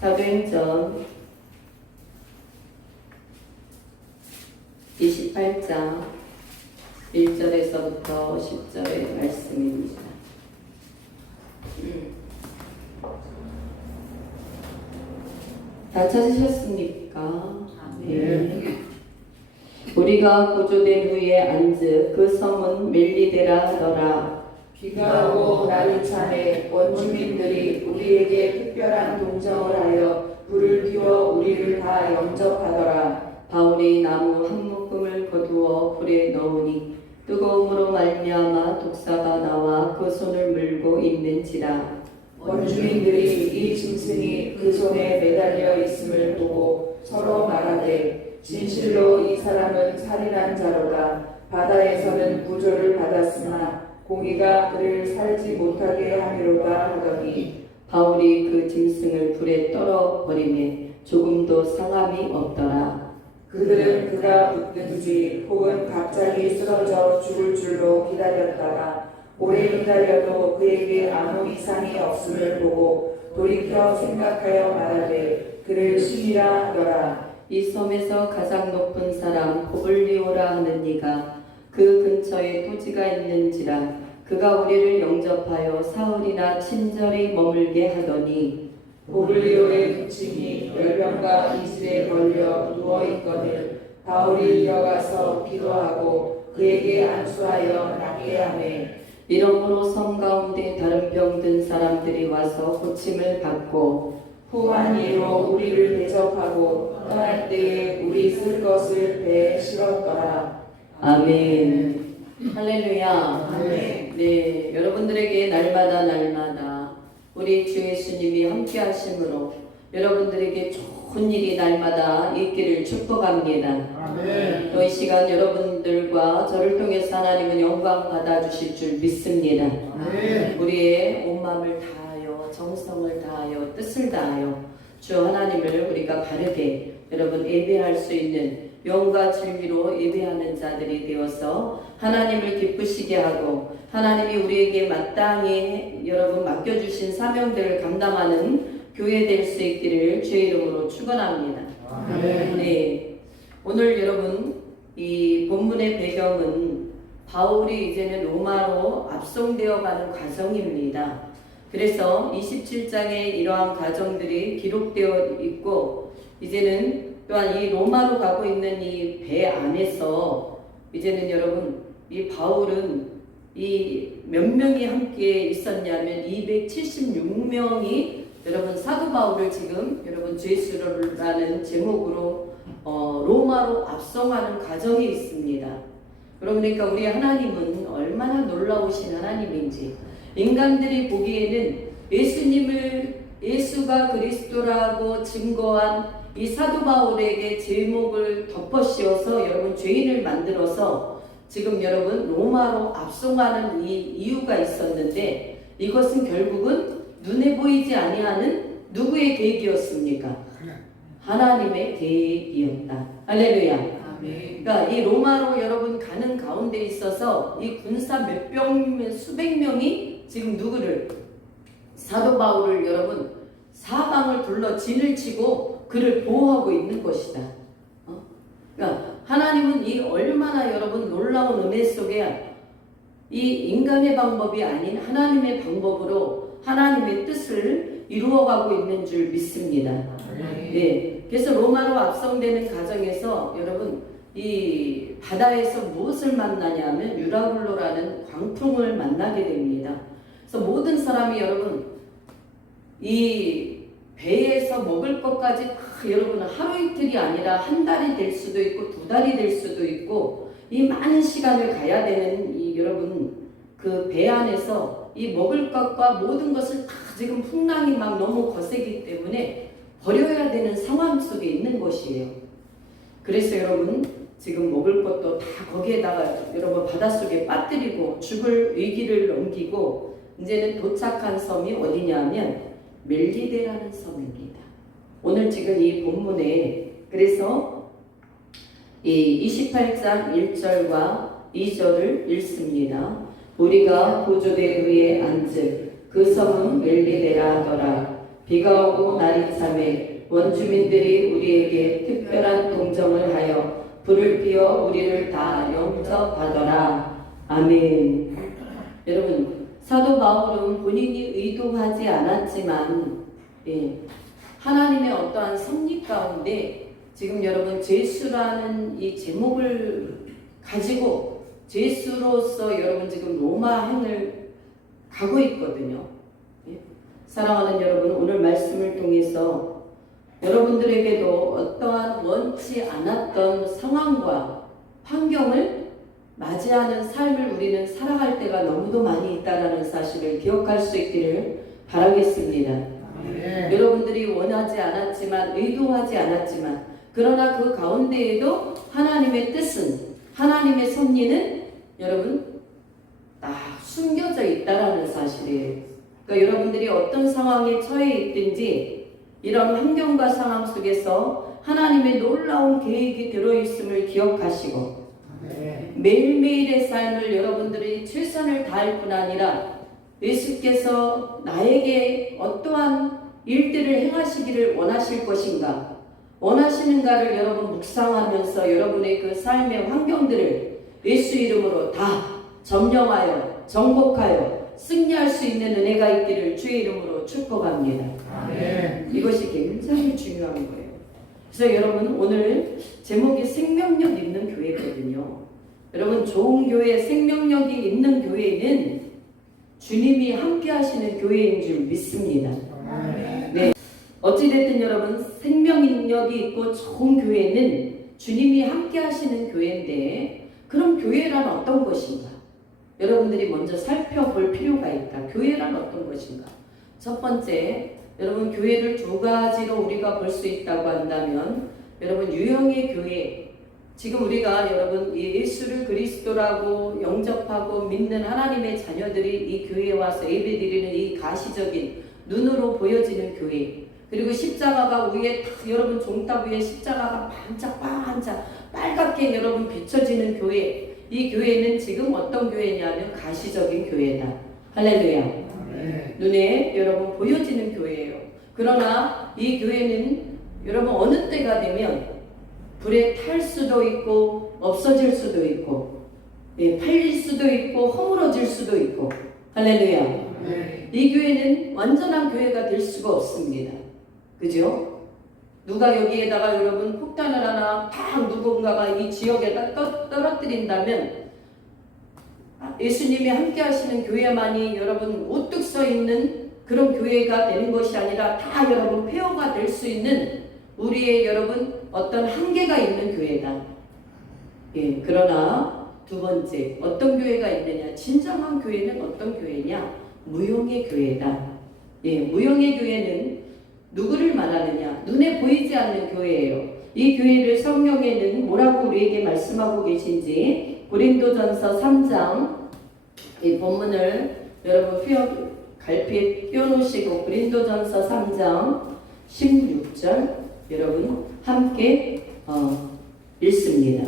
사도행전 28장 1절에서부터 10절의 말씀입니다. 다 찾으셨습니까? 네. 우리가 구조된 후에 앉은 그 섬은 멜리데라 하더라. 비가 오고 날이 차매 원주민들이 우리에게 특별한 동정을 하여 불을 피워 우리를 다 영접하더라. 바울이 나무 한 묶음을 거두어 불에 넣으니 뜨거움으로 말미암아 독사가 나와 그 손을 물고 있는지라. 원주민들이 이 짐승이 그 손에 매달려 있음을 보고 서로 말하되 진실로 이 사람은 살인한 자로다. 바다에서는 구조를 받았으나 공의가 그를 살지 못하게 하미로다 하더니 바울이 그 짐승을 불에 떨어버리매 조금도 상함이 없더라. 그들은 그가 붙든지 혹은 갑자기 쓰러져 죽을 줄로 기다렸다가 오래 기다려도 그에게 아무 이상이 없음을 보고 돌이켜 생각하여 말하되 그를 신이라 하더라. 이 섬에서 가장 높은 사람 보블리오라 하는 이가 그 근처에 토지가 있는지라. 그가 우리를 영접하여 사흘이나 친절히 머물게 하더니 보블리오의 부친이 열병과 이슬에 걸려 누워있거늘 바울이 일어가서 기도하고 그에게 안수하여 낫게 하매 이러므로 섬 가운데 다른 병든 사람들이 와서 고침을 받고 후한 이로 우리를 대접하고 떠날 때에 우리 쓸 것을 배에 실었더라. 아멘. 할렐루야. 아멘. 네, 여러분들에게 날마다 우리 주 예수님이 함께 하심으로 여러분들에게 좋은 일이 날마다 있기를 축복합니다. 아멘. 또 이 시간 여러분들과 저를 통해서 하나님은 영광 받아주실 줄 믿습니다. 아멘. 우리의 온 마음을 다하여 정성을 다하여 뜻을 다하여 주 하나님을 우리가 바르게 여러분 예배할 수 있는 영과 진리로 예배하는 자들이 되어서 하나님을 기쁘시게 하고 하나님이 우리에게 마땅히 여러분 맡겨주신 사명들을 감당하는 교회 될 수 있기를 주의 이름으로 축원합니다. 네, 오늘 여러분 이 본문의 배경은 바울이 이제는 로마로 압송되어 가는 과정입니다. 그래서 27장에 이러한 과정들이 기록되어 있고 이제는 또한 이 로마로 가고 있는 이 배 안에서 이제는 여러분 이 바울은 이 몇 명이 함께 있었냐면 276명이 여러분 사도 바울을 지금 여러분 주 예수라는 제목으로 로마로 압송하는 과정이 있습니다. 그러니까 우리 하나님은 얼마나 놀라우신 하나님인지 인간들이 보기에는 예수가 그리스도라고 증거한 이 사도 바울에게 제목을 덮어씌워서 여러분 죄인을 만들어서 지금 여러분 로마로 압송하는 이 이유가 있었는데 이것은 결국은 눈에 보이지 아니하는 누구의 계획이었습니까? 하나님의 계획이었다. 할렐루야. 아멘. 그러니까 이 로마로 여러분 가는 가운데 있어서 이 군사 수백 명이 지금 누구를 사도 바울을 여러분 사방을 둘러 진을 치고 그를 보호하고 있는 것이다. 그러니까 하나님은 이 얼마나 여러분 놀라운 은혜 속에 이 인간의 방법이 아닌 하나님의 방법으로 하나님의 뜻을 이루어가고 있는 줄 믿습니다. 네, 그래서 로마로 압송되는 과정에서 여러분 이 바다에서 무엇을 만나냐면 유라굴로라는 광풍을 만나게 됩니다. 그래서 모든 사람이 여러분 이 배에서 먹을 것까지 다 여러분 하루 이틀이 아니라 한 달이 될 수도 있고 두 달이 될 수도 있고 이 많은 시간을 가야 되는 이 여러분 그 배 안에서 이 먹을 것과 모든 것을 다 지금 풍랑이 막 너무 거세기 때문에 버려야 되는 상황 속에 있는 것이에요. 그래서 여러분 지금 먹을 것도 다 거기에다가 여러분 바닷속에 빠뜨리고 죽을 위기를 넘기고 이제는 도착한 섬이 어디냐면 멜리데라는 섬입니다. 오늘 지금 이 본문에 그래서 이 28장 1절과 2절을 읽습니다. 우리가 구조대 위에 앉은 그 섬은 멜리데라 하더라. 비가 오고 날이 참에 원주민들이 우리에게 특별한 동정을 하여 불을 피워 우리를 다 영접하더라. 아멘. 여러분, 사도 바울은 본인이 의도하지 않았지만 하나님의 어떠한 섭리 가운데 지금 여러분 제수라는 이 제목을 가지고 제수로서 여러분 지금 로마행을 가고 있거든요. 사랑하는 여러분, 오늘 말씀을 통해서 여러분들에게도 어떠한 원치 않았던 상황과 환경을 맞이하는 삶을 우리는 살아갈 때가 너무도 많이 있다는 사실을 기억할 수 있기를 바라겠습니다. 여러분들이 원하지 않았지만, 의도하지 않았지만, 그러나 그 가운데에도 하나님의 뜻은, 하나님의 섭리는 여러분 다 숨겨져 있다라는 사실이에요. 그러니까 여러분들이 어떤 상황에 처해 있든지 이런 환경과 상황 속에서 하나님의 놀라운 계획이 들어있음을 기억하시고 매일매일의 삶을 여러분들이 최선을 다할 뿐 아니라 예수께서 나에게 어떠한 일들을 행하시기를 원하실 것인가, 원하시는가를 여러분 묵상하면서 여러분의 그 삶의 환경들을 예수 이름으로 다 점령하여 정복하여 승리할 수 있는 은혜가 있기를 주의 이름으로 축복합니다. 아멘. 이것이 굉장히 중요한 거예요. 그래서 여러분, 오늘 제목이 생명력 있는 교회거든요. 여러분, 좋은 교회, 생명력이 있는 교회는 주님이 함께 하시는 교회인 줄 믿습니다. 네. 어찌됐든 여러분, 생명력이 있고 좋은 교회는 주님이 함께 하시는 교회인데, 그럼 교회란 어떤 것인가? 여러분들이 먼저 살펴볼 필요가 있다. 교회란 어떤 것인가? 첫 번째, 여러분, 교회를 두 가지로 우리가 볼 수 있다고 한다면, 여러분, 유형의 교회, 지금 우리가 여러분 예수를 그리스도라고 영접하고 믿는 하나님의 자녀들이 이 교회에 와서 예배드리는 이 가시적인 눈으로 보여지는 교회, 그리고 십자가가 위에 딱 여러분 종탑 위에 십자가가 반짝반짝 빨갛게 여러분 비춰지는 교회, 이 교회는 지금 어떤 교회냐면 가시적인 교회다. 할렐루야. 눈에 여러분 보여지는 교회예요. 그러나 이 교회는 여러분 어느 때가 되면 불에 탈 수도 있고 없어질 수도 있고 팔릴 수도 있고 허물어질 수도 있고, 할렐루야. 이 교회는 완전한 교회가 될 수가 없습니다. 그죠? 누가 여기에다가 여러분 폭탄을 하나 팍 누군가가 이 지역에다 떨어뜨린다면 예수님이 함께 하시는 교회만이 여러분 우뚝 서 있는 그런 교회가 되는 것이 아니라 다 여러분 폐허가 될 수 있는 우리의 여러분 어떤 한계가 있는 교회다. 그러나 두 번째, 어떤 교회가 있느냐? 진정한 교회는 어떤 교회냐? 무용의 교회다. 무용의 교회는 누구를 말하느냐? 눈에 보이지 않는 교회예요. 이 교회를 성경에는 뭐라고 우리에게 말씀하고 계신지 고린도전서 3장, 이 본문을 여러분 갈피 띄워놓으시고 고린도전서 3장 16절 여러분 함께 읽습니다.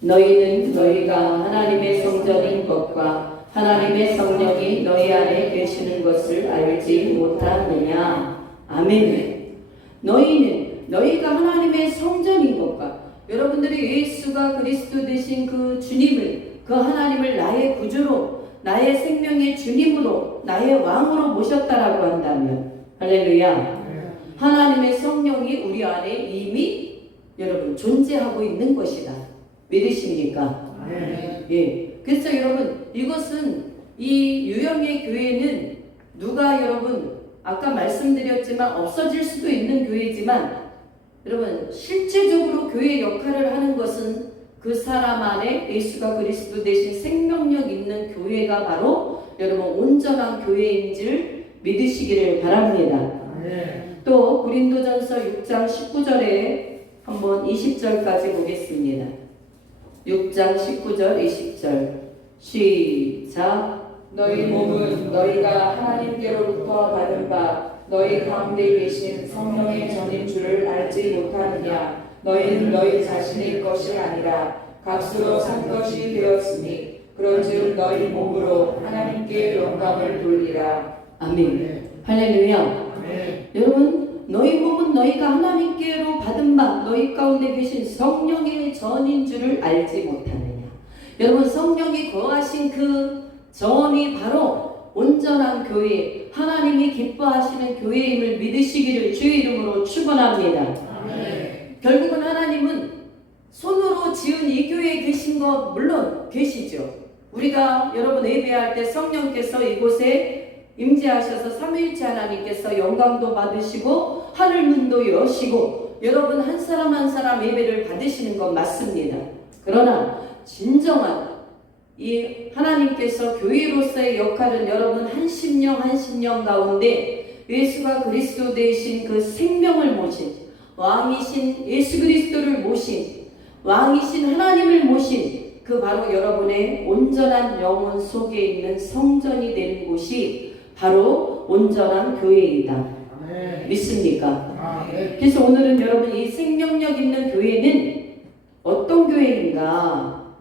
너희는 너희가 하나님의 성전인 것과 하나님의 성령이 너희 안에 계시는 것을 알지 못하느냐? 아멘. 너희는 너희가 하나님의 성전인 것과, 여러분들이 예수가 그리스도 되신 그 주님을, 그 하나님을 나의 구주로, 나의 생명의 주님으로, 나의 왕으로 모셨다라고 한다면, 할렐루야. 하나님의 성령이 우리 안에 이미 여러분 존재하고 있는 것이다. 믿으십니까? 그래서 여러분, 이것은 이 유형의 교회는 누가 여러분 아까 말씀드렸지만 없어질 수도 있는 교회지만, 여러분 실제적으로 교회 역할을 하는 것은 그 사람 안에 예수가 그리스도 대신 생명력 있는 교회가 바로 여러분 온전한 교회인 줄 믿으시기를 바랍니다. 또 고린도전서 6장 19절에 한번 20절까지 보겠습니다. 6장 19절 20절 시작. 너희 몸은 너희가 하나님께로부터 받은 바 너희 가운데 계신 성령의 전인 줄을 알지 못하느냐? 너희는 너희 자신의 것이 아니라 값으로 산 것이 되었으니 그런즉 너희 몸으로 하나님께 영광을 돌리라. 아멘. 할렐루야. 여러분, 너희 몸은 너희가 하나님께로 받은 바 너희 가운데 계신 성령의 전인 줄을 알지 못하느냐. 여러분, 성령이 거하신 그 전이 바로 온전한 교회, 하나님이 기뻐하시는 교회임을 믿으시기를 주의 이름으로 축원합니다. 결국은 하나님은 손으로 지은 이 교회에 계신 것 물론 계시죠. 우리가 여러분 예배할 때 성령께서 이곳에 임재하셔서 삼위일체 하나님께서 영광도 받으시고 하늘 문도 여시고 여러분 한 사람 한 사람 예배를 받으시는 건 맞습니다. 그러나 진정한 이 하나님께서 교회로서의 역할은 여러분 한 심령 한 심령 가운데 예수가 그리스도 되신 그 생명을 모신 왕이신 예수 그리스도를 모신 왕이신 하나님을 모신 그 바로 여러분의 온전한 영혼 속에 있는 성전이 되는 곳이 바로 온전한 교회이다. 믿습니까? 그래서 오늘은 여러분 이 생명력 있는 교회는 어떤 교회인가?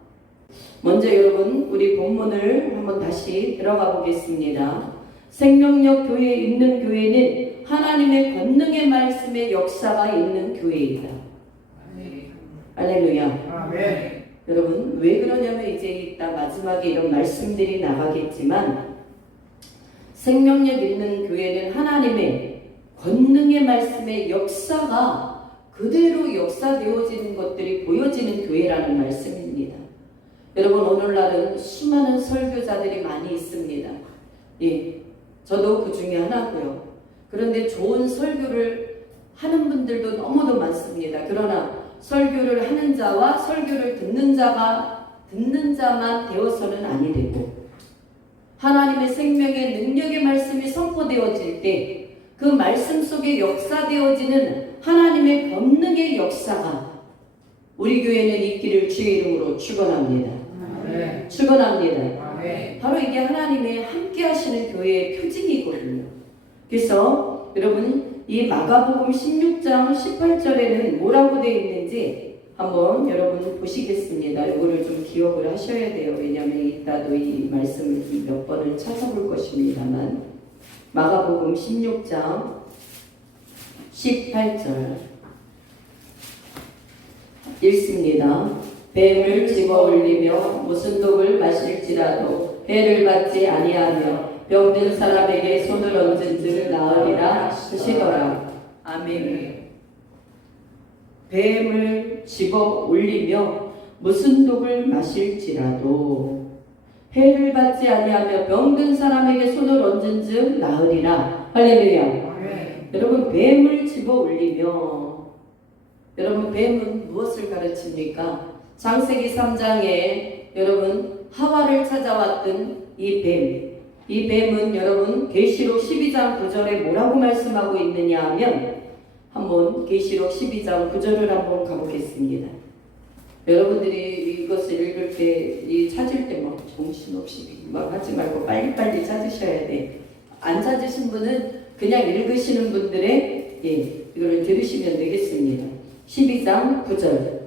먼저 여러분 우리 본문을 한번 다시 들어가 보겠습니다. 생명력 교회에 있는 교회는 하나님의 권능의 말씀의 역사가 있는 교회이다. 할렐루야. 여러분 왜 그러냐면 이제 이따 마지막에 이런 말씀들이 나가겠지만 생명력 있는 교회는 하나님의 권능의 말씀의 역사가 그대로 역사되어지는 것들이 보여지는 교회라는 말씀입니다. 여러분 오늘날은 수많은 설교자들이 많이 있습니다. 예, 저도 그 중에 하나고요. 그런데 좋은 설교를 하는 분들도 너무도 많습니다. 그러나 설교를 하는 자와 설교를 듣는 자만 되어서는 아니 되고 하나님의 생명의 능력의 말씀이 선포되어질 때 그 말씀 속에 역사되어지는 하나님의 권능의 역사가 우리 교회는 있기를 주의 이름으로 축원합니다. 축원합니다. 바로 이게 하나님의 함께 하시는 교회의 표징이거든요. 그래서 여러분 이 마가복음 16장 18절에는 뭐라고 되어 있는지 한번 여러분 보시겠습니다. 이거를 좀 기억을 하셔야 돼요. 왜냐하면 이따도 이 말씀을 몇 번을 찾아볼 것입니다만 마가복음 16장 18절 읽습니다. 뱀을 집어 올리며 무슨 독을 마실지라도 해를 받지 아니하며 병든 사람에게 손을 얹은즉 나으리라 하시더라. 아멘. 뱀을 집어 올리며 무슨 독을 마실지라도 해를 받지 아니하며 병든 사람에게 손을 얹은즉 나으리라. 할렐루야. 여러분 뱀을 집어 올리며 여러분 뱀은 무엇을 가르칩니까? 창세기 3장에 여러분 하와를 찾아왔던 이 뱀은 여러분 계시록 12장 9절에 뭐라고 말씀하고 있느냐 하면 한번 계시록 12장 9절을 한번 가보겠습니다. 여러분들이 이것을 읽을 때 찾을 때 막 정신없이 막 하지 말고 빨리빨리 찾으셔야 돼. 안 찾으신 분은 그냥 읽으시는 분들의 이거를 들으시면 되겠습니다. 12장 9절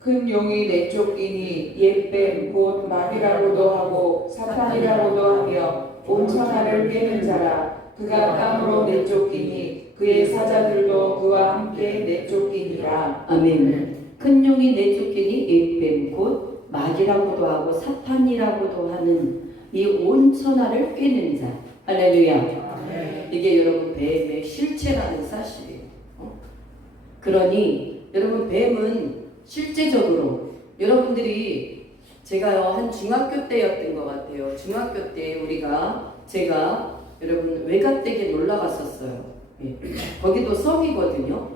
큰 용이 내쫓기니 옛뱀 곧 마귀라고도 하고 사탄이라고도 하며 온 천하를 꿰는 자라. 그가 땅으로 내쫓기니 그의 사자들도 그와 함께 내쫓기니라. 아멘. 큰 용이 내쫓기니 옛뱀 곧 마귀라고도 하고 사탄이라고도 하는 이 온 천하를 꿰는 자. 할렐루야. 이게 여러분 뱀의 실체라는 사실이에요. 그러니 여러분 뱀은 실제적으로 여러분들이 제가요 한 중학교 때였던 것 같아요. 중학교 때 제가 여러분 외갓댁에 놀러 갔었어요. 거기도 섬이거든요.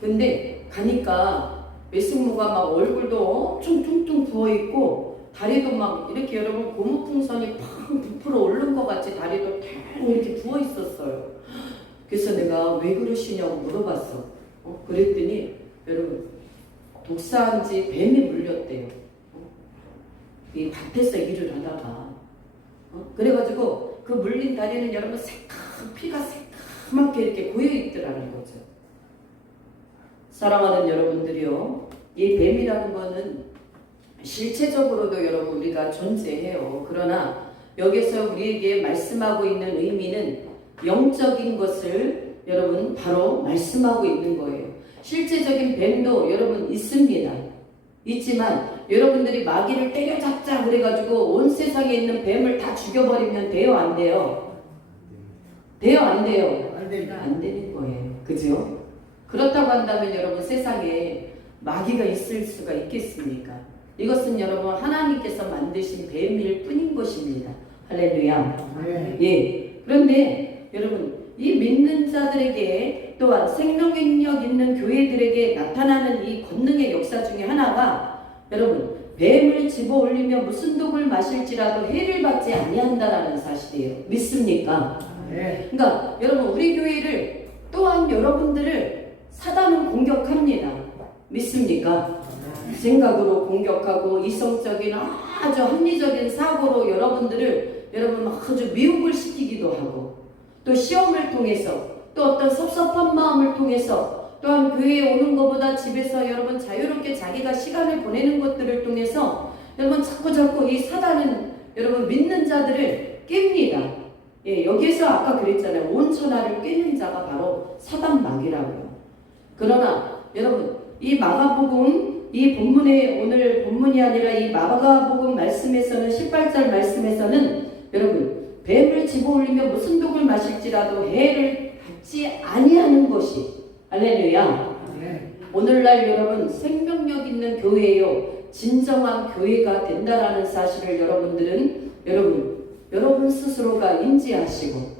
근데 가니까 외숙모가 막 얼굴도 엄청 퉁퉁 부어있고 다리도 막 이렇게 여러분 고무풍선이 팡 부풀어 오른 것 같이 다리도 탕 이렇게 부어있었어요. 그래서 내가 왜 그러시냐고 물어봤어. 그랬더니 여러분 독사한지 뱀이 물렸대요. 이 밭에서 일을 하다가 그래가지고 그 물린 다리는 여러분 피가 새까맣게 이렇게 고여있더라는 거죠. 사랑하는 여러분들이요, 이 뱀이라는 거는 실체적으로도 여러분 우리가 존재해요. 그러나 여기서 우리에게 말씀하고 있는 의미는 영적인 것을 여러분 바로 말씀하고 있는 거예요. 실제적인 뱀도 여러분 있습니다. 있지만 여러분들이 마귀를 때려잡자 그래가지고 온 세상에 있는 뱀을 다 죽여버리면 돼요, 안 돼요? 돼요, 안 돼요? 안 되는 거예요. 그죠? 그렇다고 한다면 여러분 세상에 마귀가 있을 수가 있겠습니까? 이것은 여러분 하나님께서 만드신 뱀일 뿐인 것입니다. 할렐루야. 예. 그런데 여러분 이 믿는 자들에게 또한 생명력 있는 교회들에게 나타나는 이 권능의 역사 중에 하나가 여러분 뱀을 집어 올리며 무슨 독을 마실지라도 해를 받지 아니한다라는 사실이에요. 믿습니까? 그러니까 여러분 우리 교회를 또한 여러분들을 사단은 공격합니다. 믿습니까? 생각으로 공격하고 이성적인 아주 합리적인 사고로 여러분들을 여러분 아주 미혹을 시키기도 하고 또 시험을 통해서 또 어떤 섭섭한 마음을 통해서 또한 교회에 오는 것보다 집에서 여러분 자유롭게 자기가 시간을 보내는 것들을 통해서 여러분 자꾸 이 사단은 여러분 믿는 자들을 깹니다. 예, 여기서 아까 그랬잖아요. 온 천하를 꿰는 자가 바로 사단 마귀라고요. 그러나 여러분 이 마가복음 이 본문의 오늘 본문이 아니라 이 마가복음 말씀에서는 18절 말씀에서는 여러분 뱀을 집어올리며 무슨 독을 마실지라도 해를 받지 아니하는 것이 할렐루야. 오늘날 여러분 생명력 있는 교회요 진정한 교회가 된다라는 사실을 여러분들은 여러분 스스로가 인지하시고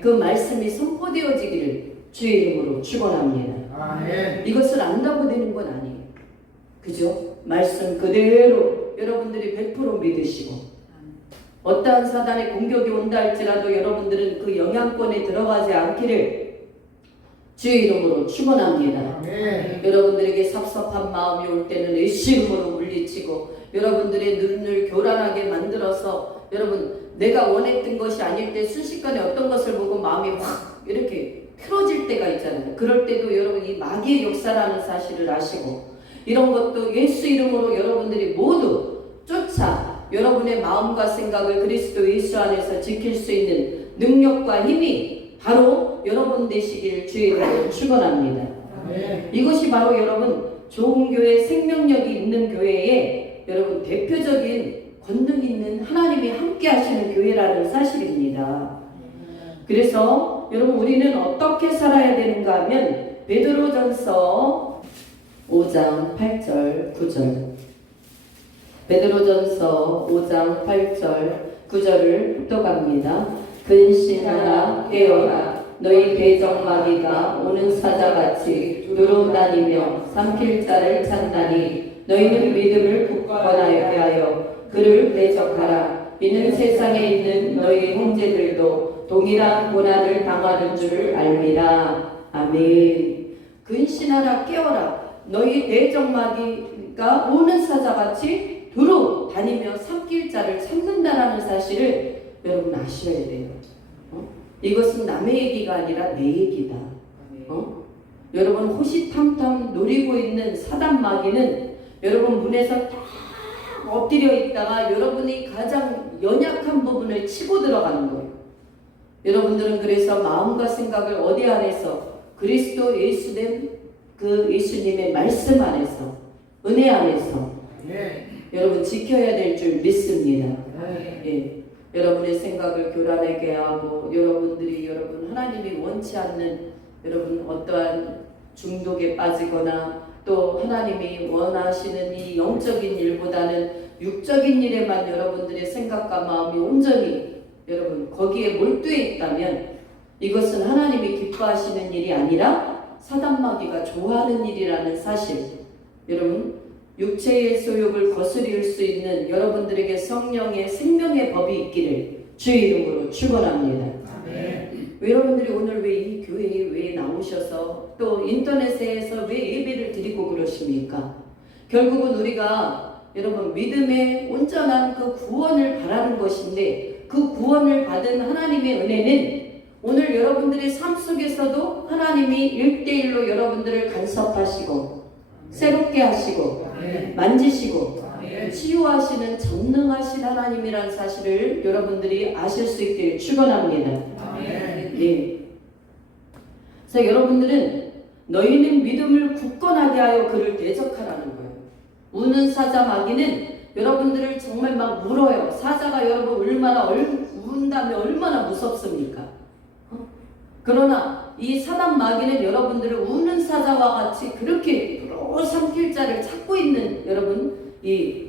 그 말씀이 선포되어지기를 주의 이름으로 축원합니다. 이것을 안다고 되는 건 아니에요. 그죠? 말씀 그대로 여러분들이 100% 믿으시고 어떠한 사단의 공격이 온다 할지라도 여러분들은 그 영향권에 들어가지 않기를 주의 이름으로 축원합니다. 여러분들에게 섭섭한 마음이 올 때는 의심으로 물리치고 여러분들의 눈을 교란하게 만들어서 여러분 내가 원했던 것이 아닐 때 순식간에 어떤 것을 보고 마음이 확 이렇게 틀어질 때가 있잖아요. 그럴 때도 여러분 이 마귀의 역사라는 사실을 아시고 이런 것도 예수 이름으로 여러분들이 모두 쫓아 여러분의 마음과 생각을 그리스도 예수 안에서 지킬 수 있는 능력과 힘이 바로 여러분 되시길 주의 이름으로 축원합니다. 이것이 바로 여러분 좋은 교회 생명력이 있는 교회에 여러분 대표적인 권능 있는 하나님이 함께 하시는 교회라는 사실입니다. 그래서 여러분 우리는 어떻게 살아야 되는가 하면 베드로전서 5장 8절 9절 베드로전서 5장 8절 9절을 묵독합니다. 근신하라 깨어라 너희 대적마귀가 오는 사자같이 두루다니며 삼킬 자를 찾나니 너희는 믿음을 굳건하게 하여 그를 대적하라. 이는 세상에 있는 너희 형제들도 동일한 고난을 당하는 줄 알미라. 아멘. 근신하라 깨어라 너희 대적마귀가 오는 사자같이 두루 다니며 삼킬 자를 찾는다라는 사실을 여러분 아셔야 돼요. 이것은 남의 얘기가 아니라 내 얘기다. 여러분 호시탐탐 노리고 있는 사단 마귀는 여러분 문에서 딱 엎드려 있다가 여러분이 가장 연약한 부분을 치고 들어가는 거예요. 여러분들은 그래서 마음과 생각을 어디 안에서 그리스도 예수된 그 예수님의 말씀 안에서 은혜 안에서 여러분 지켜야 될 줄 믿습니다. 예. 여러분의 생각을 교란하게 하고 여러분들이 여러분 하나님이 원치 않는 여러분 어떠한 중독에 빠지거나 또 하나님이 원하시는 이 영적인 일보다는 육적인 일에만 여러분들의 생각과 마음이 온전히 여러분 거기에 몰두해 있다면 이것은 하나님이 기뻐하시는 일이 아니라 사단마귀가 좋아하는 일이라는 사실 여러분 육체의 소욕을 거스릴 수 있는 여러분들에게 성령의 생명의 법이 있기를 주의 이름으로 축원합니다. 여러분들이 오늘 왜 이 교회에 왜 나오셔서 또 인터넷에서 왜 예배를 드리고 그러십니까? 결국은 우리가 여러분 믿음의 온전한 그 구원을 바라는 것인데 그 구원을 받은 하나님의 은혜는 오늘 여러분들의 삶 속에서도 하나님이 1대1로 여러분들을 간섭하시고 새롭게 하시고 만지시고 치유하시는 전능하신 하나님이라는 사실을 여러분들이 아실 수 있기를 축원합니다. 예. 그래서 여러분들은 너희는 믿음을 굳건하게 하여 그를 대적하라는 거예요. 우는 사자 마귀는 여러분들을 정말 막 물어요. 사자가 여러분 얼마나 운다면 얼마나 무섭습니까? 그러나 이 사단 마귀는 여러분들을 우는 사자와 같이 그렇게 끌어삼킬 자를 찾고 있는 여러분 이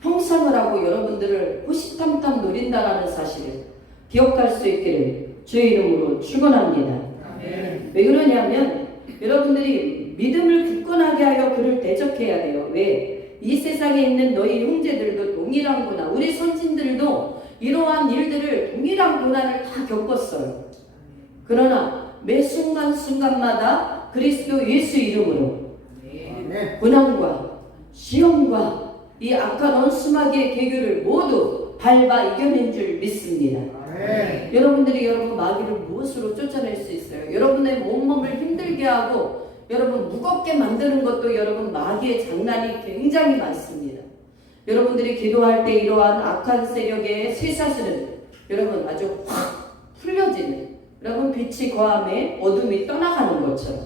형상을 하고 여러분들을 호시탐탐 노린다라는 사실을 기억할 수 있기를 주의 이름으로 축원합니다. 왜 그러냐면 여러분들이 믿음을 굳건하게 하여 그를 대적해야 돼요. 왜? 이 세상에 있는 너희 형제들도 동일한 고난, 우리 선진들도 이러한 일들을 동일한 고난을 다 겪었어요. 그러나 매 순간순간마다 그리스도 예수 이름으로 고난과 시험과 이 악한 원수마귀의 계교를 모두 밟아 이겨낸 줄 믿습니다. 여러분들이 여러분 마귀를 무엇으로 쫓아낼 수 있어요? 여러분의 몸을 힘들게 하고 여러분 무겁게 만드는 것도 여러분 마귀의 장난이 굉장히 많습니다. 여러분들이 기도할 때 이러한 악한 세력의 쇠사슬은 여러분 아주 확 풀려지는 여러분 빛이 거함에 어둠이 떠나가는 것처럼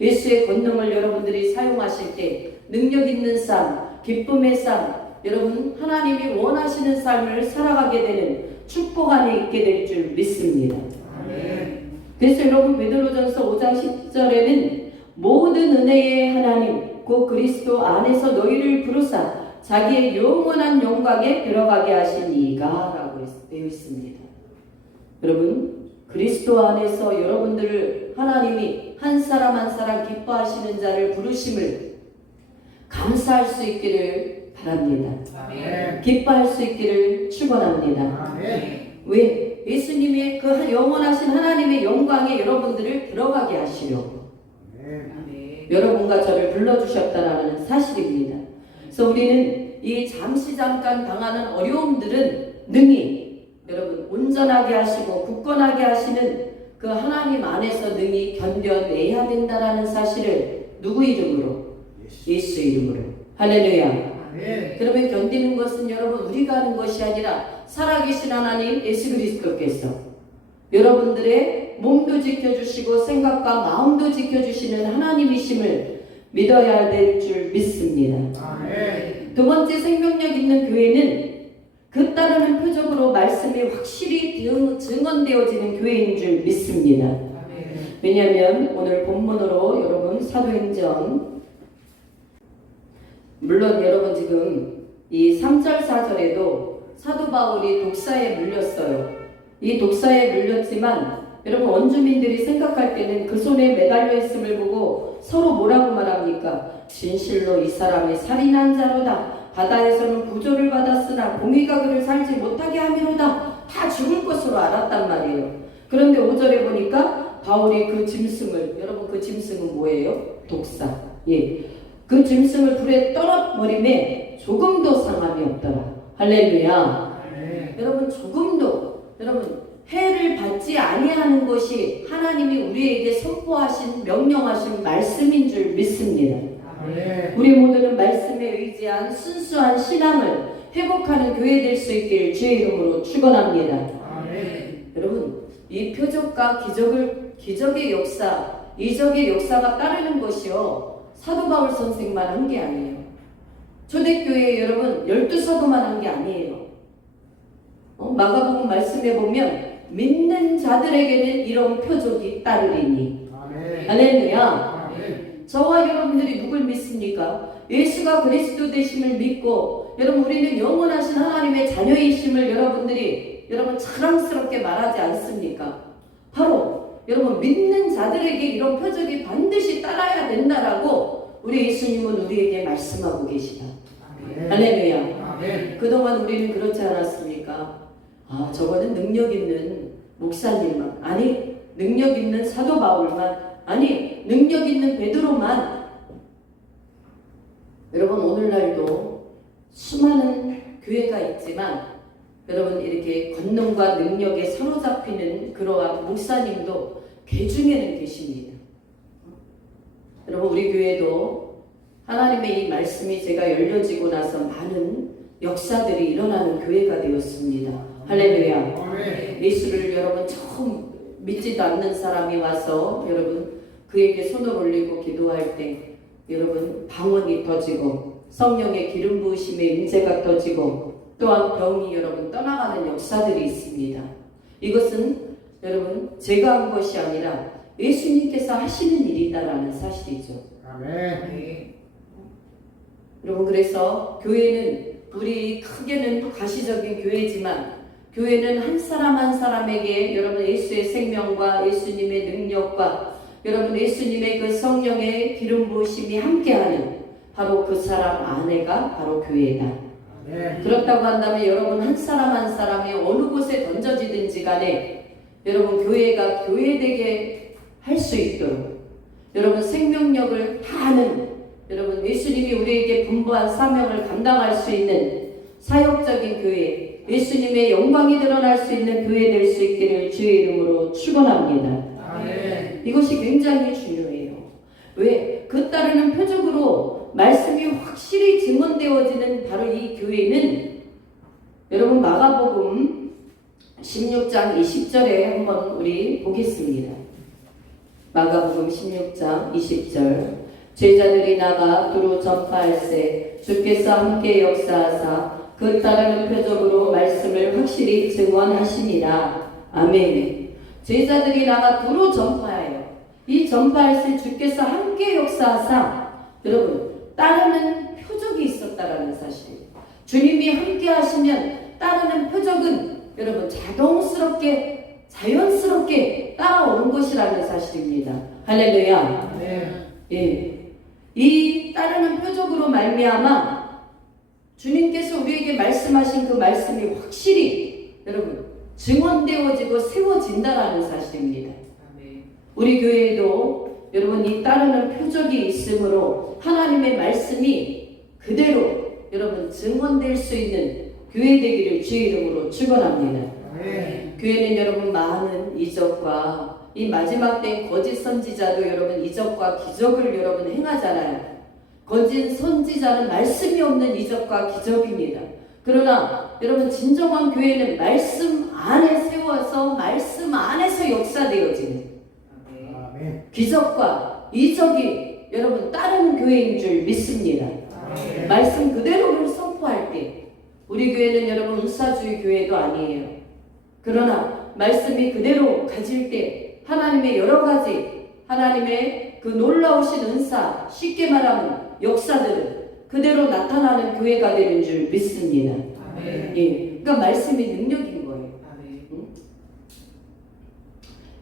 예수의 권능을 여러분들이 사용하실 때 능력 있는 삶, 기쁨의 삶, 여러분 하나님이 원하시는 삶을 살아가게 되는 축복 안에 있게 될 줄 믿습니다. 그래서 여러분 베드로전서 5장 10절에는 모든 은혜의 하나님 곧 그리스도 안에서 너희를 부르사 자기의 영원한 영광에 들어가게 하신 이가 라고 되어 있습니다. 여러분 그리스도 안에서 여러분들을 하나님이 한 사람 한 사람 기뻐하시는 자를 부르심을 감사할 수 있기를 바랍니다. 아멘. 기뻐할 수 있기를 축원합니다. 왜? 예수님의 그 영원하신 하나님의 영광에 여러분들을 들어가게 하시려고 여러분과 저를 불러주셨다라는 사실입니다. 그래서 우리는 이 잠시 잠깐 당하는 어려움들은 능히 여러분 온전하게 하시고 굳건하게 하시는 그 하나님 안에서 능히 견뎌내야 된다라는 사실을 누구 이름으로? 예수 이름으로. 할렐루야. 그러면 견디는 것은 여러분 우리가 하는 것이 아니라 살아계신 하나님 예수 그리스도께서 여러분들의 몸도 지켜주시고 생각과 마음도 지켜주시는 하나님이심을 믿어야 될 줄 믿습니다. 두 번째 생명력 있는 교회는 그 따르는 표적으로 말씀이 확실히 증언되어지는 교회인 줄 믿습니다. 왜냐하면 오늘 본문으로 여러분 사도행전 물론 여러분 지금 이 3절 4절에도 사도 바울이 독사에 물렸어요. 이 독사에 물렸지만 여러분 원주민들이 생각할 때는 그 손에 매달려 있음을 보고 서로 뭐라고 말합니까? 진실로 이 사람이 살인한 자로다. 바다에서는 구조를 받았으나 공의가 그를 살지 못하게 함이로다. 다 죽을 것으로 알았단 말이에요. 그런데 5절에 보니까 바울이 그 짐승을 여러분 그 짐승은 뭐예요? 독사. 예. 그 짐승을 불에 떨어버림에 조금도 상함이 없더라. 할렐루야. 여러분 조금도 여러분 해를 받지 아니하는 것이 하나님이 우리에게 선포하신 명령하신 말씀인 줄 믿습니다. 우리 모두는 말씀에 의지한 순수한 신앙을 회복하는 교회 될 수 있기를 주의 이름으로 축원합니다. 여러분 이 표적과 기적의 역사, 이적의 역사가 따르는 것이요 사도 바울 선생만 한 게 아니에요. 초대교회 여러분 12사도만 한 게 아니에요. 마가복음 말씀에 보면 믿는 자들에게는 이런 표적이 따르리니. 할렐루야. 저와 여러분들이 누굴 믿습니까? 예수가 그리스도 되심을 믿고 여러분 우리는 영원하신 하나님의 자녀이심을 여러분 자랑스럽게 말하지 않습니까? 바로 여러분 믿는 자들에게 이런 표적이 반드시 따라야 된다라고 우리 예수님은 우리에게 말씀하고 계시다. 할렐루야. 그동안 우리는 그렇지 않았습니까? 아 저거는 능력 있는 목사님만, 아니 능력 있는 사도 바울만, 아니 능력 있는 베드로만. 여러분 오늘날도 수많은 교회가 있지만 여러분 이렇게 권능과 능력에 사로잡히는 그러한 목사님도 개 중에는 계십니다. 여러분 우리 교회도 하나님의 이 말씀이 제가 열려지고 나서 많은 역사들이 일어나는 교회가 되었습니다. 할렐루야. 예수를 여러분 처음 믿지도 않는 사람이 와서 여러분 그에게 손을 올리고 기도할 때 여러분 방언이 터지고 성령의 기름 부으심의 임재가 터지고 또한 병이 여러분 떠나가는 역사들이 있습니다. 이것은 여러분 제가 한 것이 아니라 예수님께서 하시는 일이다라는 사실이죠. 아멘. 여러분 그래서 교회는 우리 크게는 가시적인 교회지만 교회는 한 사람 한 사람에게 여러분 예수의 생명과 예수님의 능력과 여러분 예수님의 그 성령의 기름 부으심이 함께하는 바로 그 사람 안에가 바로 교회다. 아멘. 그렇다고 한다면 여러분 한 사람 한 사람이 어느 곳에 던져지든지 간에 여러분 교회가 교회되게 할 수 있도록 여러분 생명력을 다하는 여러분 예수님이 우리에게 분부한 사명을 감당할 수 있는 사역적인 교회, 예수님의 영광이 드러날 수 있는 교회 될 수 있기를 주의 이름으로 축원합니다. 아멘. 이것이 굉장히 중요해요. 왜? 그 따르는 표적으로 말씀이 확실히 증언되어지는 바로 이 교회는 여러분 마가복음 16장 20절에 한번 우리 보겠습니다. 마가복음 16장 20절 제자들이 나가 두루 전파할세 주께서 함께 역사하사 그 따르는 표적으로 말씀을 확실히 증언하시니라. 아멘. 제자들이 나가 두루 전파해요. 이 전파할세 주께서 함께 역사하사 여러분 따르는 표적이 있었다라는 사실. 주님이 함께 하시면 따르는 표적은 여러분 자연스럽게 따라오는 것이라는 사실입니다. 할렐루야. 아멘. 예. 이 따르는 표적으로 말미암아 주님께서 우리에게 말씀하신 그 말씀이 확실히 여러분 증언되어지고 세워진다라는 사실입니다. 우리 교회에도 여러분 이 따르는 표적이 있으므로 하나님의 말씀이 그대로 여러분 증언될 수 있는 교회 되기를 주의 이름으로 축원합니다. 아멘. 교회는 여러분 많은 이적과 이 마지막 때인 거짓 선지자도 여러분 이적과 기적을 여러분 행하잖아요. 거짓 선지자는 말씀이 없는 이적과 기적입니다. 그러나 여러분 진정한 교회는 말씀 안에 세워서 말씀 안에서 역사되어지는 아멘. 기적과 이적이 여러분 다른 교회인 줄 믿습니다. 아멘. 말씀 그대로를 선포할 때 우리 교회는 여러분 은사주의 교회도 아니에요. 그러나 말씀이 그대로 가질 때 하나님의 여러 가지 하나님의 그 놀라우신 은사 쉽게 말하면 역사들은 그대로 나타나는 교회가 되는 줄 믿습니다. 아멘. 예, 그러니까 말씀이 능력인 거예요. 응?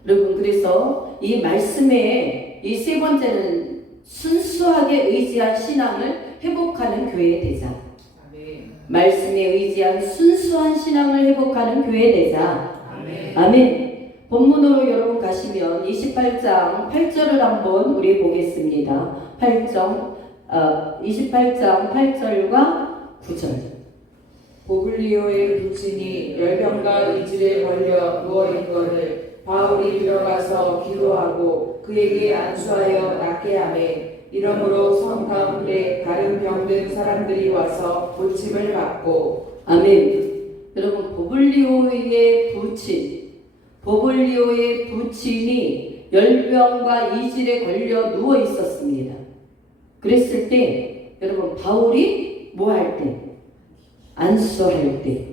여러분 그래서 이 말씀의 이 세 번째는 순수하게 의지한 신앙을 회복하는 교회 되자. 말씀에 의지한 순수한 신앙을 회복하는 교회 되자. 아멘. 본문으로 여러분 가시면 28장 8절을 한번 우리 보겠습니다. 28장 8절과 9절. 보블리오의 부친이 열병과 이질에 걸려 누워있거늘 바울이 들어가서 기도하고 그에게 안수하여 낫게 하매 이러므로 성 가운데 다른 병든 사람들이 와서 고침을 받고. 아멘. 여러분 보블리오의 부친이 열병과 이질에 걸려 누워 있었습니다. 그랬을 때 여러분 바울이 뭐 할 때? 안수할 때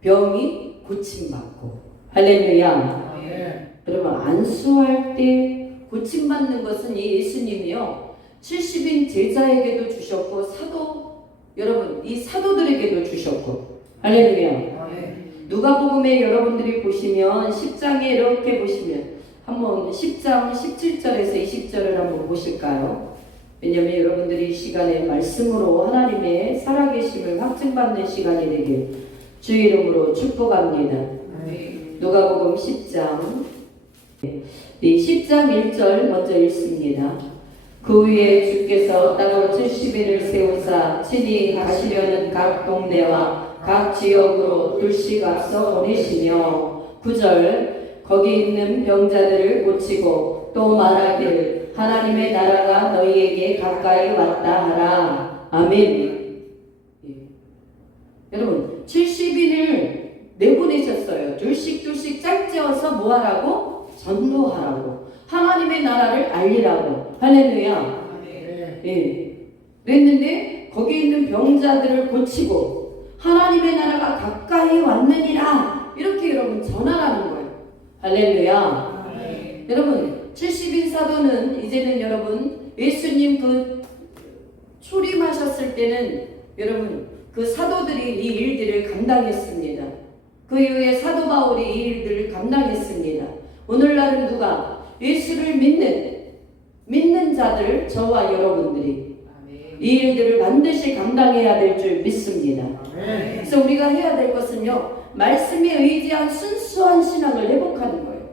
병이 고침받고. 할렐루야. 아멘. 여러분 안수할 때 고침받는 것은 이 예수님이요 70인 제자에게도 주셨고 여러분 이 사도들에게도 주셨고. 할렐루야. 아멘. 누가복음에 여러분들이 보시면 10장에 이렇게 보시면 한번 10장 17절에서 20절을 한번 보실까요? 왜냐하면 여러분들이 이 시간에 말씀으로 하나님의 살아계심을 확증받는 시간이 되길 주의 이름으로 축복합니다. 아멘. 누가복음 10장 10장 1절 먼저 읽습니다. 그 후에 주께서 따로 70인을 세우사 친히 가시려는 각 동네와 각 지역으로 둘씩 앞서 보내시며 9절 거기 있는 병자들을 고치고 또 말하기를 하나님의 나라가 너희에게 가까이 왔다 하라. 아멘. 예. 여러분 70인을 내보내셨어요. 둘씩 짝지어서 뭐하라고? 전도하라고, 하나님의 나라를 알리라고. 할렐루야. 예. 그랬는데 거기 있는 병자들을 고치고 하나님의 나라가 가까이 왔느니라 이렇게 여러분 전하라는 거예요. 할렐루야. 여러분 70인 사도는 이제는 여러분 예수님 그 초림하셨을 때는 여러분 그 사도들이 이 일들을 감당했습니다. 그 이후에 사도 바울이 이 일들을 감당했습니다. 오늘날은 누가 예수를 믿는 자들, 저와 여러분들이 이 일들을 반드시 감당해야 될 줄 믿습니다. 그래서 우리가 해야 될 것은요, 말씀에 의지한 순수한 신앙을 회복하는 거예요.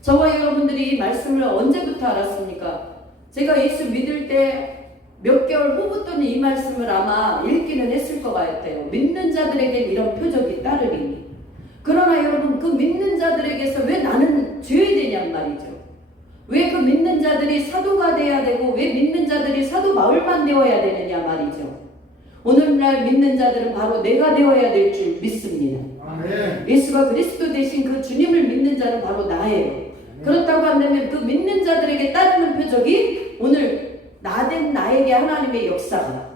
저와 여러분들이 이 말씀을 언제부터 알았습니까? 제가 예수 믿을 때 몇 개월 후부터는 이 말씀을 아마 읽기는 했을 것 같아요. 믿는 자들에겐 이런 표적이 따르리니. 그러나 여러분, 그 믿는 자들에게서 왜 나는 죄야 되냔 말이죠. 왜 그 믿는 자들이 사도가 돼야 되고 왜 믿는 자들이 사도 바울만 되어야 되느냐 말이죠. 오늘날 믿는 자들은 바로 내가 되어야 될 줄 믿습니다. 예수가 그리스도 되신 그 주님을 믿는 자는 바로 나예요. 그렇다고 한다면 그 믿는 자들에게 따르는 표적이 오늘 나된 나에게 하나님의 역사가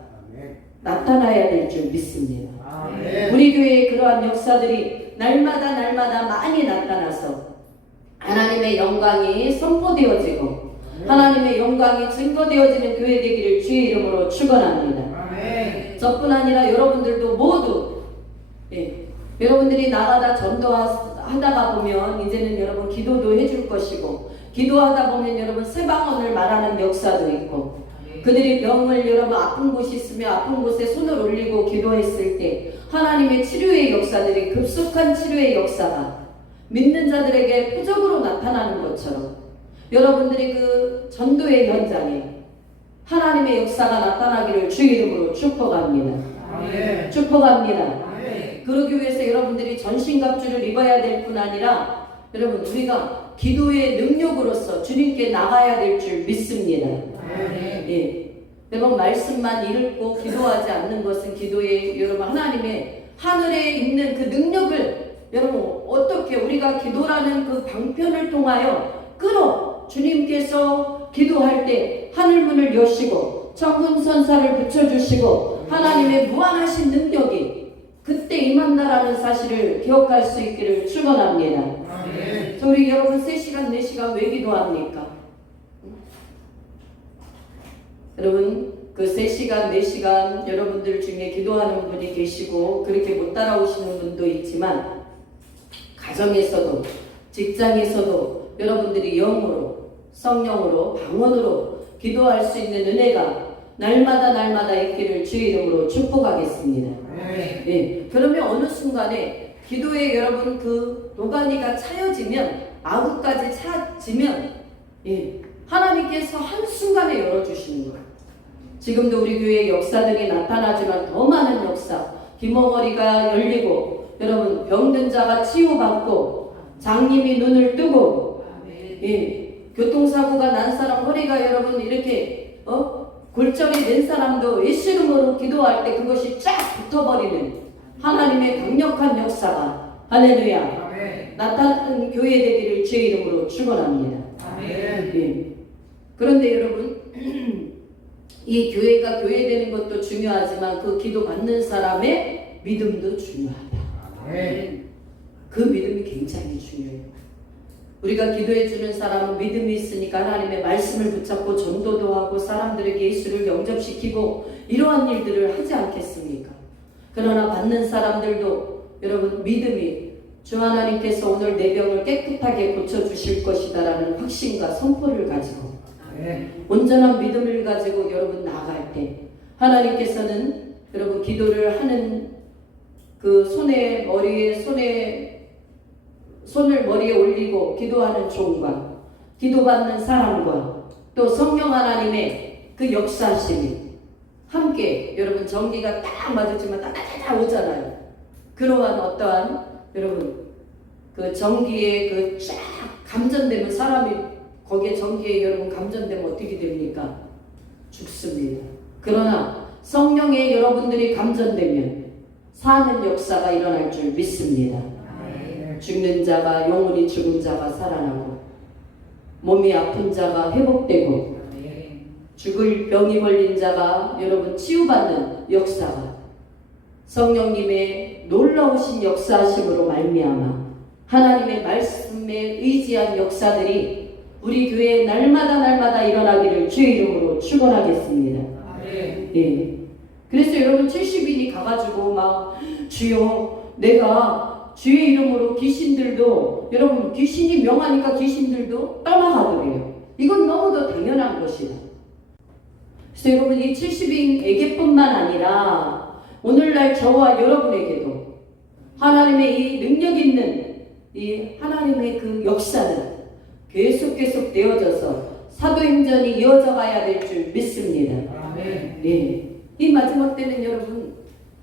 나타나야 될 줄 믿습니다. 우리 교회의 그러한 역사들이 날마다 많이 나타나서 하나님의 영광이 선포되어지고 하나님의 영광이 증거되어지는 교회 되기를 주의 이름으로 축원합니다. 저뿐 아니라 여러분들도 모두 여러분들이 나가다 전도하다가 보면 이제는 여러분 기도도 해줄 것이고 기도하다 보면 여러분 새 방언을 말하는 역사도 있고 그들이 병을 여러분 아픈 곳이 있으면 아픈 곳에 손을 올리고 기도했을 때 하나님의 치료의 역사들이 급속한 치료의 역사가 믿는 자들에게 표적으로 나타나는 것처럼 여러분들이 그 전도의 현장에 하나님의 역사가 나타나기를 주의 이름으로 축복합니다. 축복합니다. 그러기 위해서 여러분들이 전신갑주를 입어야 될 뿐 아니라 여러분 우리가 기도의 능력으로서 주님께 나가야 될 줄 믿습니다. 여러분 말씀만 읽고 기도하지 않는 것은 기도의 여러분 하나님의 하늘에 있는 그 능력을 여러분 어떻게 우리가 기도라는 그 방편을 통하여 끌어 주님께서 기도할 때 하늘문을 여시고 천군천사를 붙여주시고 하나님의 무한하신 능력이 그때 임한다라는 사실을 기억할 수 있기를 축원합니다. 우리 여러분 3시간 4시간 왜 기도합니까? 여러분 그 3시간 4시간 여러분들 중에 기도하는 분이 계시고 그렇게 못 따라오시는 분도 있지만 가정에서도 직장에서도 여러분들이 영으로 성령으로 방언으로 기도할 수 있는 은혜가 날마다 있기를 주의 이름으로 축복하겠습니다. 그러면 어느 순간에 기도에 여러분 그 도가니가 차여지면 아구까지 차지면 하나님께서 한순간에 열어주시는 거예요. 지금도 우리 교회의 역사들이 나타나지만 더 많은 역사, 귀머거리가 열리고 여러분 병든 자가 치유받고 장님이 눈을 뜨고 교통사고가 난 사람 허리가 여러분 이렇게 골절이 된 사람도 예수 이름으로 기도할 때 그것이 쫙 붙어버리는 하나님의 강력한 역사가 할렐루야 나타나는 교회 되기를 주의 이름으로 축원합니다. 그런데 여러분 이 교회가 교회 되는 것도 중요하지만 그 기도 받는 사람의 믿음도 중요하다. 그 믿음이 굉장히 중요해요. 우리가 기도해 주는 사람은 믿음이 있으니까 하나님의 말씀을 붙잡고 전도도 하고 사람들에게 예수를 영접시키고 이러한 일들을 하지 않겠습니까? 그러나 받는 사람들도 여러분 믿음이 주 하나님께서 오늘 내 병을 깨끗하게 고쳐주실 것이다 라는 확신과 선포를 가지고 온전한 믿음을 가지고 여러분 나아갈 때 하나님께서는 여러분 기도를 하는 그 손을 머리에 올리고 기도하는 종과 기도받는 사람과 또 성령 하나님의 그 역사심이 함께 여러분 전기가 딱 맞았지만 따다다다 오잖아요. 그러한 어떠한 여러분 그 전기에 그 쫙 감전되면 사람이 거기에 전기에 여러분 감전되면 어떻게 됩니까? 죽습니다. 그러나 성령에 여러분들이 감전되면 사는 역사가 일어날 줄 믿습니다. 죽는 자가 영원히 죽은 자가 살아나고 몸이 아픈 자가 회복되고 죽을 병이 걸린 자가 여러분 치유받는 역사가 성령님의 놀라우신 역사하심으로 말미암아 하나님의 말씀에 의지한 역사들이 우리 교회에 날마다 일어나기를 주의 이름으로 축원하겠습니다. 예. 그래서 여러분 70인이 가가지고 막 주여 내가 주의 이름으로 귀신들도 여러분 귀신이 명하니까 귀신들도 떠나가더래요. 이건 너무도 당연한 것이다. 그래서 여러분 이 70인에게뿐만 아니라 오늘날 저와 여러분에게도 하나님의 이 능력 있는 이 하나님의 그 역사는 계속 되어져서 사도행전이 이어져 가야 될 줄 믿습니다. 네. 이 마지막 때는 여러분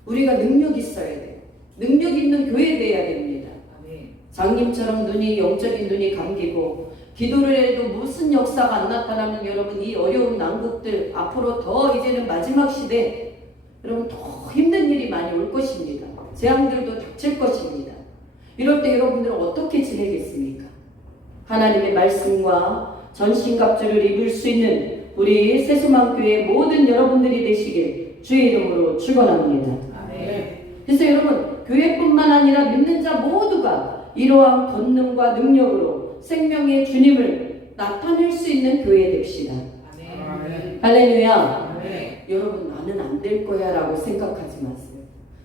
우리가 능력 있어야 돼요. 능력 있는 교회 돼야 됩니다. 장님처럼 영적인 눈이 감기고 기도를 해도 무슨 역사가 안 나타나면 여러분 이 어려운 난국들 앞으로 더 이제는 마지막 시대 여러분 더 힘든 일이 많이 올 것입니다. 재앙들도 닥칠 것입니다. 이럴 때 여러분들은 어떻게 지내겠습니까? 하나님의 말씀과 전신갑주를 입을 수 있는 우리 세수만교회 모든 여러분들이 되시길 주의 이름으로 축원합니다. 그래서 여러분 교회뿐만 아니라 믿는 자 모두가 이러한 권능과 능력으로 생명의 주님을 나타낼 수 있는 교회 됩시다. 할렐루야. 여러분 나는 안 될 거야 라고 생각하지 마세요.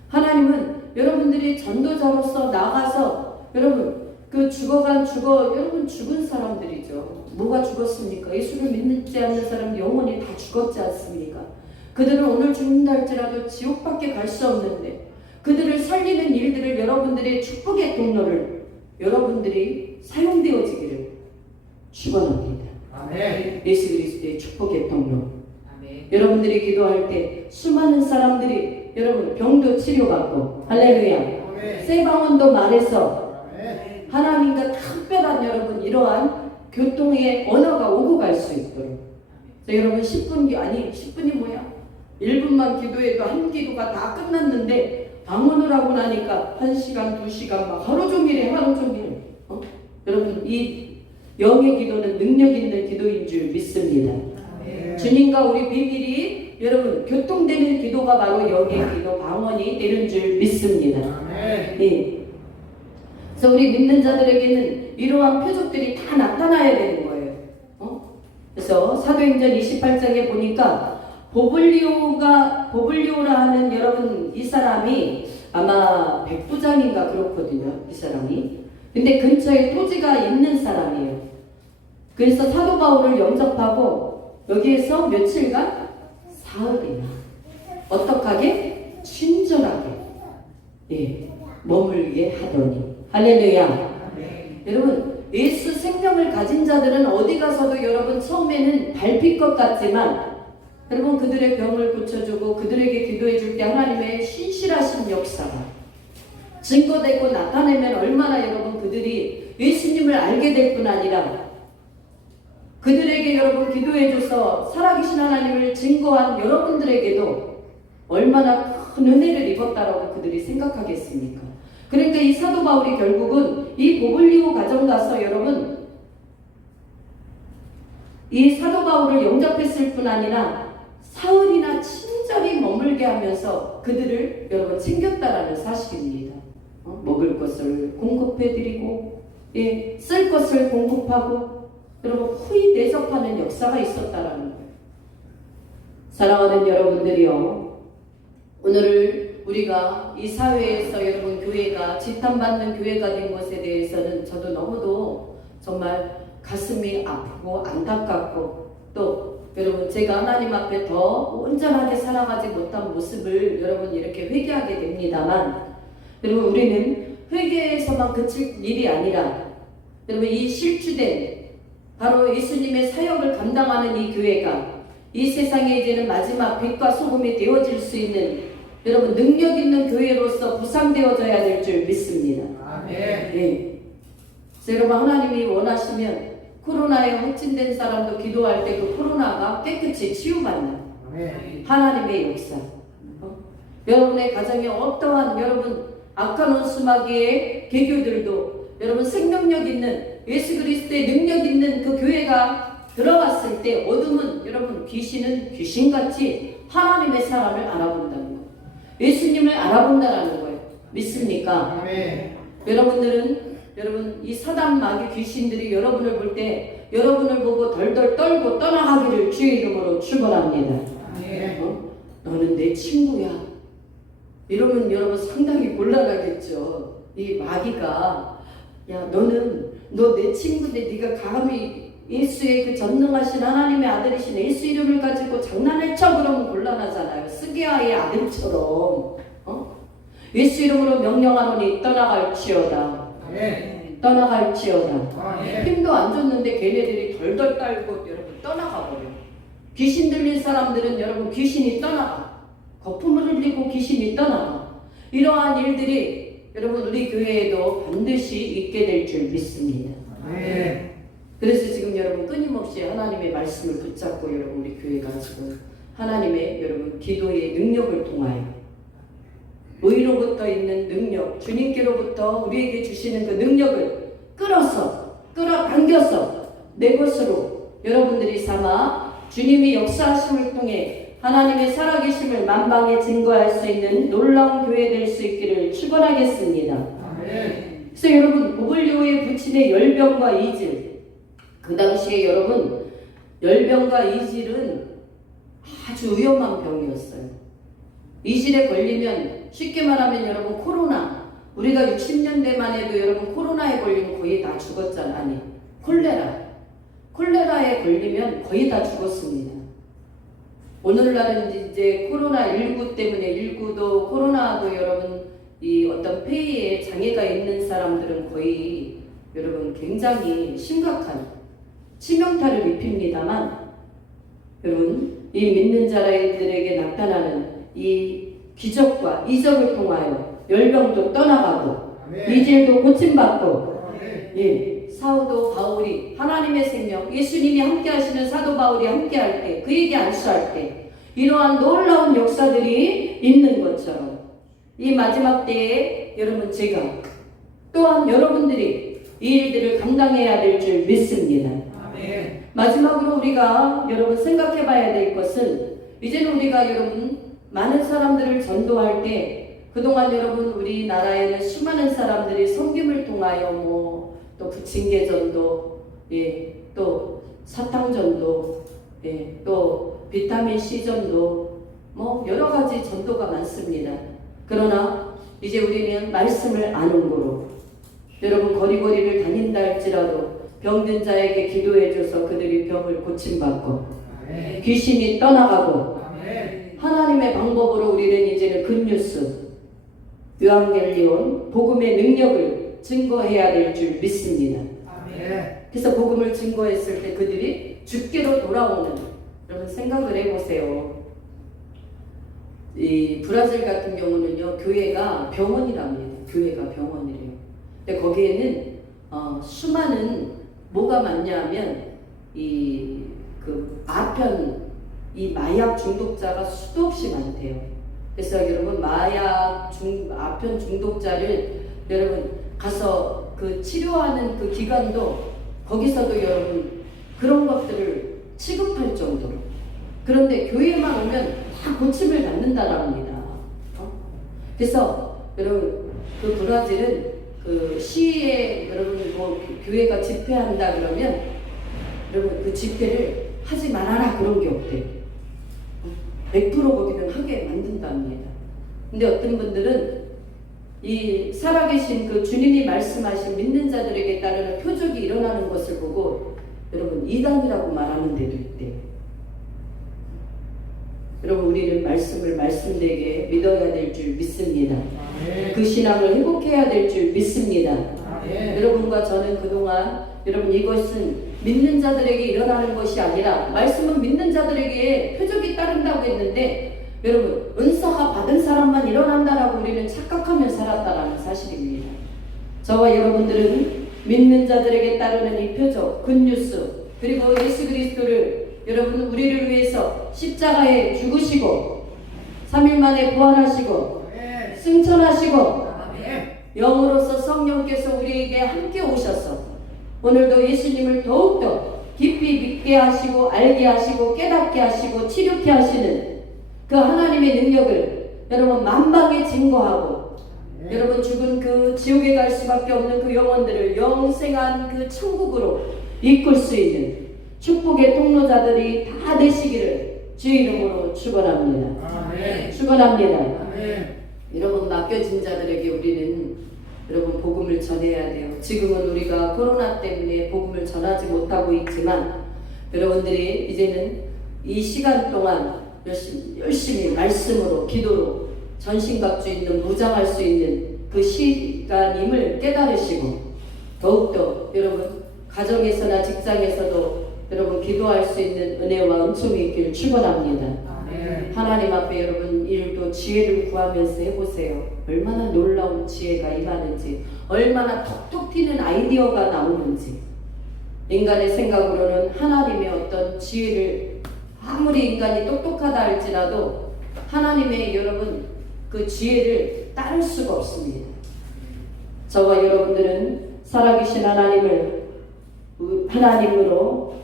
하나님은 여러분들이 전도자로서 나가서 여러분 여러분 죽은 사람들이죠. 뭐가 죽었습니까? 예수를 믿지 않는 사람 영혼이 다 죽었지 않습니까? 그들은 오늘 죽는다 할지라도 지옥밖에 갈 수 없는데 그들을 살리는 일들을 여러분들의 축복의 통로를 여러분들이 사용되어지기를 축원합니다. 예수 그리스도의 축복의 통로. 여러분들이 기도할 때 수많은 사람들이 여러분 병도 치료받고 할렐루야. 세방언도 말해서 하나님과 특별한 여러분 이러한 교통의 언어가 오고 갈 수 있도록. 여러분 10분이 뭐야? 1분만 기도해도 한 기도가 다 끝났는데 방언을 하고 나니까 1시간, 2시간 막 하루 종일. 여러분 이 영의 기도는 능력 있는 기도인 줄 믿습니다. 주님과 우리 비밀이 여러분 교통되는 기도가 바로 영의 기도, 방언이 되는 줄 믿습니다. 예. 그래서 우리 믿는 자들에게는 이러한 표적들이 다 나타나야 되는 거예요. 그래서 사도행전 28장에 보니까 보블리오라 하는 여러분 이 사람이 아마 백부장인가 그렇거든요. 이 사람이. 근데 근처에 토지가 있는 사람이에요. 그래서 사도 바울을 영접하고 여기에서 며칠간 사흘이나 어떡하게 친절하게 머물게 하더니 할렐루야. 여러분 예수 생명을 가진 자들은 어디 가서도 여러분 처음에는 밟힐 것 같지만 여러분 그들의 병을 고쳐주고 그들에게 기도해 줄 때 하나님의 신실하신 역사가 증거되고 나타내면 얼마나 여러분 그들이 예수님을 알게 될 뿐 아니라 그들에게 여러분 기도해줘서 살아계신 하나님을 증거한 여러분들에게도 얼마나 큰 은혜를 입었다라고 그들이 생각하겠습니까? 그러니까 이 사도 바울이 결국은 이 보블리오 가정 가서 여러분 이 사도 바울을 영접했을 뿐 아니라 사흘이나 친절히 머물게 하면서 그들을 여러분 챙겼다라는 사실입니다. 먹을 것을 공급해드리고 쓸 것을 공급하고 여러분 후히 대접하는 역사가 있었다라는 거예요. 사랑하는 여러분들이요, 오늘 우리가 이 사회에서 여러분 교회가 지탄받는 교회가 된 것에 대해서는 저도 너무도 정말 가슴이 아프고 안타깝고 또 여러분 제가 하나님 앞에 더 온전하게 살아가지 못한 모습을 여러분 이렇게 회개하게 됩니다만 여러분 우리는 회개에서만 그칠 일이 아니라 여러분 이 실추된 바로 예수님의 사역을 감당하는 이 교회가 이 세상에 이제는 마지막 빛과 소금이 되어질 수 있는 여러분 능력 있는 교회로서 부상되어져야 될 줄 믿습니다. 네. 그래서 여러분 하나님이 원하시면 코로나에 확진된 사람도 기도할 때 그 코로나가 깨끗이 치유받는 하나님의 역사. 여러분의 가정에 어떠한 여러분 악한 원수마귀의 개교들도 여러분 생명력 있는 예수 그리스도의 능력 있는 그 교회가 들어갔을 때 어둠은 여러분 귀신은 귀신같이 하나님의 사람을 알아본다는 거예요. 예수님을 알아본다는 거예요. 믿습니까? 아멘. 여러분 이 사단 마귀 귀신들이 여러분을 볼 때 여러분을 보고 덜덜 떨고 떠나가기를 주의 이름으로 축원합니다. 아멘. 너는 내 친구야. 이러면 여러분 상당히 곤란하겠죠. 이 마귀가 야 너 내 친구인데 네가 감히 예수의 그 전능하신 하나님의 아들이신 예수 이름을 가지고 장난을 쳐 그러면 곤란하잖아요. 스게아의 아들처럼 예수 이름으로 명령하노니 떠나갈지어다. 아멘. 떠나갈지어다. 아멘. 힘도 안 줬는데 걔네들이 덜덜 떨고 여러분 떠나가 버려. 귀신 들린 사람들은 여러분 귀신이 떠나가. 거품을 흘리고 귀신이 떠나가. 이러한 일들이 여러분 우리 교회에도 반드시 있게 될 줄 믿습니다. 아멘. 그래서 지금 여러분 끊임없이 하나님의 말씀을 붙잡고 여러분 우리 교회가 지금 하나님의 여러분 기도의 능력을 통하여 의로부터 있는 능력, 주님께로부터 우리에게 주시는 그 능력을 끌어당겨서 내 것으로 여러분들이 삼아 주님이 역사하심을 통해 하나님의 살아계심을 만방에 증거할 수 있는 놀라운 교회 될 수 있기를 축원하겠습니다. 아멘. 그래서 여러분 오블리오의 부친의 열병과 이질, 그 당시에 여러분 열병과 이질은 아주 위험한 병이었어요. 이질에 걸리면 쉽게 말하면 여러분 코로나, 우리가 60년대만 해도 여러분 코로나에 걸리면 거의 다 죽었잖아요. 아니 콜레라에 걸리면 거의 다 죽었습니다. 오늘날은 이제 코로나19 때문에 코로나도 여러분 이 어떤 폐에 장애가 있는 사람들은 거의 여러분 굉장히 심각한 치명타를 입힙니다만 여러분 이 믿는 자들에게 나타나는 이 기적과 이적을 통하여 열병도 떠나가고 아멘. 이질도 고침받고 아멘. 사도 바울이 하나님의 생명 예수님이 함께 하시는 사도 바울이 함께 할 때 그에게 안수할 때 이러한 놀라운 역사들이 있는 것처럼 이 마지막 때에 여러분 제가 또한 여러분들이 이 일들을 감당해야 될 줄 믿습니다. 아멘. 마지막으로 우리가 여러분 생각해 봐야 될 것은 이제는 우리가 여러분 많은 사람들을 전도할 때 그동안 여러분 우리나라에는 수많은 사람들이 섬김을 통하여 또 부침개 전도, 또 사탕 전도, 또 비타민 C 전도, 여러 가지 전도가 많습니다. 그러나 이제 우리는 말씀을 아는 거로 여러분 거리거리를 다닌다 할지라도 병든 자에게 기도해줘서 그들이 병을 고침받고 아멘. 귀신이 떠나가고 아멘. 하나님의 방법으로 우리는 이제는 굿뉴스, 요한겔리온, 복음의 능력을 증거해야 될 줄 믿습니다. 아멘. 그래서 복음을 증거했을 때 그들이 주께로 돌아오는, 여러분 생각을 해보세요. 이 브라질 같은 경우는요, 교회가 병원이랍니다. 교회가 병원이래요. 근데 거기에는 수많은 뭐가 많냐면 이 마약 중독자가 수도 없이 많대요. 그래서 여러분 아편 중독자를 여러분 가서 그 치료하는 그 기관도 거기서도 여러분 그런 것들을 취급할 정도로. 그런데 교회만 오면 다 고침을 받는다랍니다. 그래서 여러분 그 브라질은 그 시에 여러분 교회가 집회한다 그러면 여러분 그 집회를 하지 말아라 그런 게 없대요. 100% 거기는 하게 만든답니다. 근데 어떤 분들은 이 살아계신 그 주님이 말씀하신 믿는 자들에게 따르는 표적이 일어나는 것을 보고 여러분 이단이라고 말하는 데도 있대요. 여러분 우리는 말씀을 말씀되게 믿어야 될 줄 믿습니다. 아멘. 그 신앙을 회복해야 될 줄 믿습니다. 아멘. 여러분과 저는 그동안 여러분 이것은 믿는 자들에게 일어나는 것이 아니라 말씀은 믿는 자들에게 표적이 따른다고 했는데 여러분 은사가 받은 사람만 일어난다라고 우리는 착각하며 살았다라는 사실입니다. 저와 여러분들은 믿는 자들에게 따르는 이 표적, 굿뉴스 그리고 예수 그리스도를 여러분 우리를 위해서 십자가에 죽으시고 3일 만에 부활하시고 아멘. 승천하시고 아멘. 영으로서 성령께서 우리에게 함께 오셔서 오늘도 예수님을 더욱더 깊이 믿게 하시고 알게 하시고 깨닫게 하시고 치료케 하시는 그 하나님의 능력을 여러분 만방에 증거하고 여러분 죽은 그 지옥에 갈 수밖에 없는 그 영혼들을 영생한 그 천국으로 이끌 수 있는 축복의 통로자들이 다 되시기를 주의 이름으로 축원합니다. 아멘. 축원합니다. 아멘. 여러분 맡겨진 자들에게 우리는 여러분 복음을 전해야 돼요. 지금은 우리가 코로나 때문에 복음을 전하지 못하고 있지만 여러분들이 이제는 이 시간 동안 열심히 말씀으로 기도로 전신갑주 있는 무장할 수 있는 그 시간임을 깨달으시고 더욱더 여러분 가정에서나 직장에서도 여러분 기도할 수 있는 은혜와 은총이 있기를 축원합니다. 아멘. 하나님 앞에 여러분 일도 지혜를 구하면서 해보세요. 얼마나 놀라운 지혜가 임하는지, 얼마나 톡톡 튀는 아이디어가 나오는지. 인간의 생각으로는 하나님의 어떤 지혜를 아무리 인간이 똑똑하다 할지라도 하나님의 여러분 그 지혜를 따를 수가 없습니다. 저와 여러분들은 살아계신 하나님으로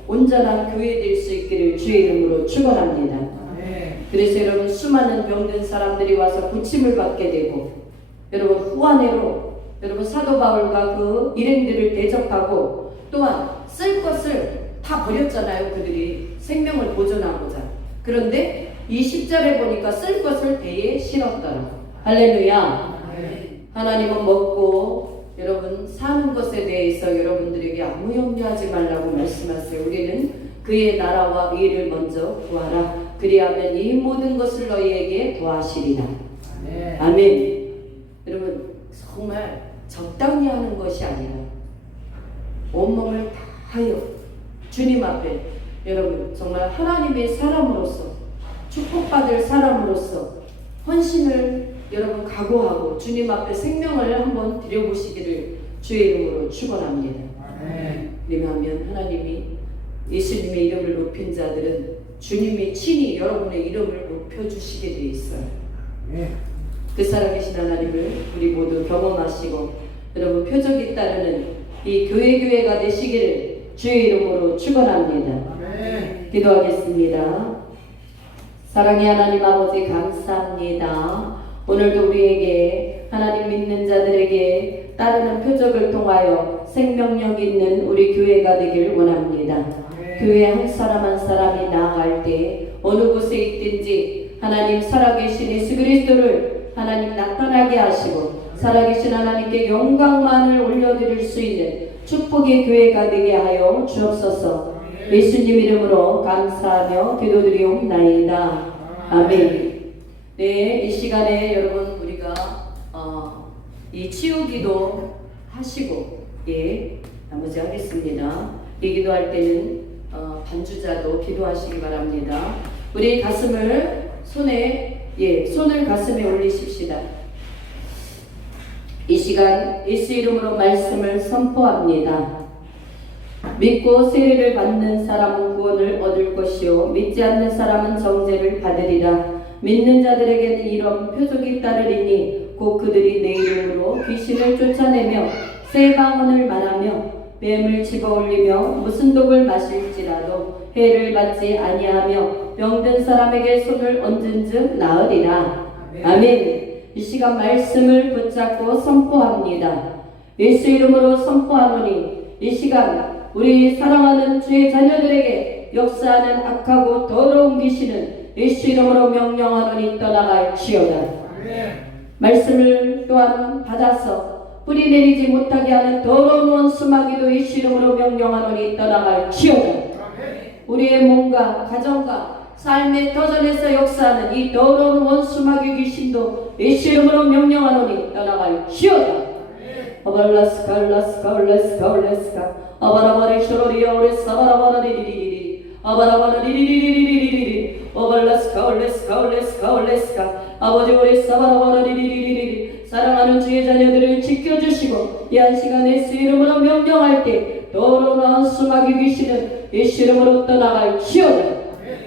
온전한 교회 될 수 있기를 주의 이름으로 축원합니다. 아멘. 그래서 여러분 수많은 병든 사람들이 와서 고침을 받게 되고 여러분 후한회로 여러분 사도 바울과 그 일행들을 대적하고 또한 쓸 것을 다 버렸잖아요. 그들이 생명을 보존하고자. 그런데 20절에 보니까 쓸 것을 배에 실었더라. 할렐루야. 아멘. 하나님은 먹고 여러분 사는 것에 대해서 여러분들에게 아무 염려하지 말라고 말씀하세요. 우리는 그의 나라와 의를 먼저 구하라. 그리하면 이 모든 것을 너희에게 더하시리라. 아멘. 아멘. 여러분 정말 적당히 하는 것이 아니라 온몸을 다하여 주님 앞에 여러분 정말 하나님의 사람으로서 축복받을 사람으로서 헌신을 여러분 각오하고 주님 앞에 생명을 한번 드려보시기를 주의 이름으로 축원합니다. 아멘. 왜냐하면 하나님이 예수님의 이름을 높인 자들은 주님이 친히 여러분의 이름을 높여주시게 돼 있어요. 예. 그 살아계신 하나님을 우리 모두 경험하시고 여러분 표적이 따르는 이 교회가 되시기를 주의 이름으로 축원합니다. 아멘. 기도하겠습니다. 사랑의 하나님 아버지 감사합니다. 오늘도 우리에게 하나님 믿는 자들에게 따르는 표적을 통하여 생명력 있는 우리 교회가 되길 원합니다. 교회 한 사람 한 사람이 나아갈 때 어느 곳에 있든지 하나님 살아계신 예수 그리스도를 하나님 나타나게 하시고 살아계신 하나님께 영광만을 올려드릴 수 있는 축복의 교회가 되게 하여 주옵소서. 예수님 이름으로 감사하며 기도드리옵나이다. 아멘. 네, 이 시간에 여러분 우리가 이 치유기도 하시고 나머지 하겠습니다. 이 기도할 때는 반주자도 기도하시기 바랍니다. 우리 가슴을 손을 가슴에 올리십시다. 이 시간 예수 이름으로 말씀을 선포합니다. 믿고 세례를 받는 사람은 구원을 얻을 것이요 믿지 않는 사람은 정죄를 받으리라. 믿는 자들에게는 이런 표적이 따르리니 곧 그들이 내 이름으로 귀신을 쫓아내며 새 방언을 말하며 뱀을 집어올리며 무슨 독을 마실지라도 해를 받지 아니하며 병든 사람에게 손을 얹은즉 나으리라. 아멘. 이 시간 말씀을 붙잡고 선포합니다. 예수 이름으로 선포하노니 이 시간 우리 사랑하는 주의 자녀들에게 역사하는 악하고 더러운 귀신은 예수 이름으로 명령하노니 떠나갈지어다. 말씀을 또한 받아서 뿌리 내리지 못하게 하는 더러운 원수마귀도 예수 이름으로 명령하노니 떠나갈지어다. 우리의 몸과 가정과 삶의 터전에서 역사하는 이 더러운 원수마귀 귀신도 예수 이름으로 명령하노니 떠나갈지어다. 어발라스칼라스칼라스칼라스칼 아바라바리 쇼로리아 오레스 아바라바라리리리리 아바라바라리리리리리리리 어발라스칼레스칼레스칼레스칼 아버지 오레스 아바라바라리리리리리 사랑하는 주의 자녀들을 지켜주시고 이 한 시간 예수 이름으로 명령할 때 더러운 원수마귀 귀신은 예수 이름으로 떠나갈지어다.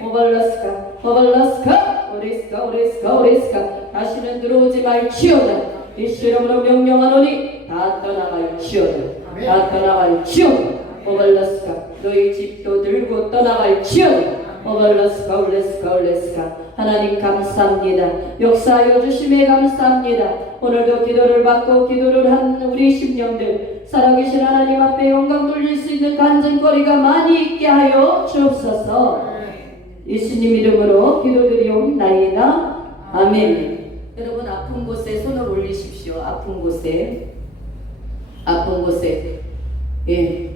오발라스카 오레스카 오레스카 다시는 들어오지 말지어다. 예수 이름으로 명령하노니 다 떠나갈지어다. 다 떠나갈지어다. 오발라스카 너희 집도 들고 떠나갈지어다. 오발라스카 올레스카 올레스카 하나님 감사합니다. 역사하여 주심에 감사합니다. 오늘도 기도를 받고 기도를 한 우리 심령들 살아계신 하나님 앞에 영광 돌릴 수 있는 간증거리가 많이 있게 하여 주옵소서. 예수님 이름으로 기도드리옵나이다. 아멘. 여러분 아픈 곳에 손을 올리십시오. 아픈 곳에 예.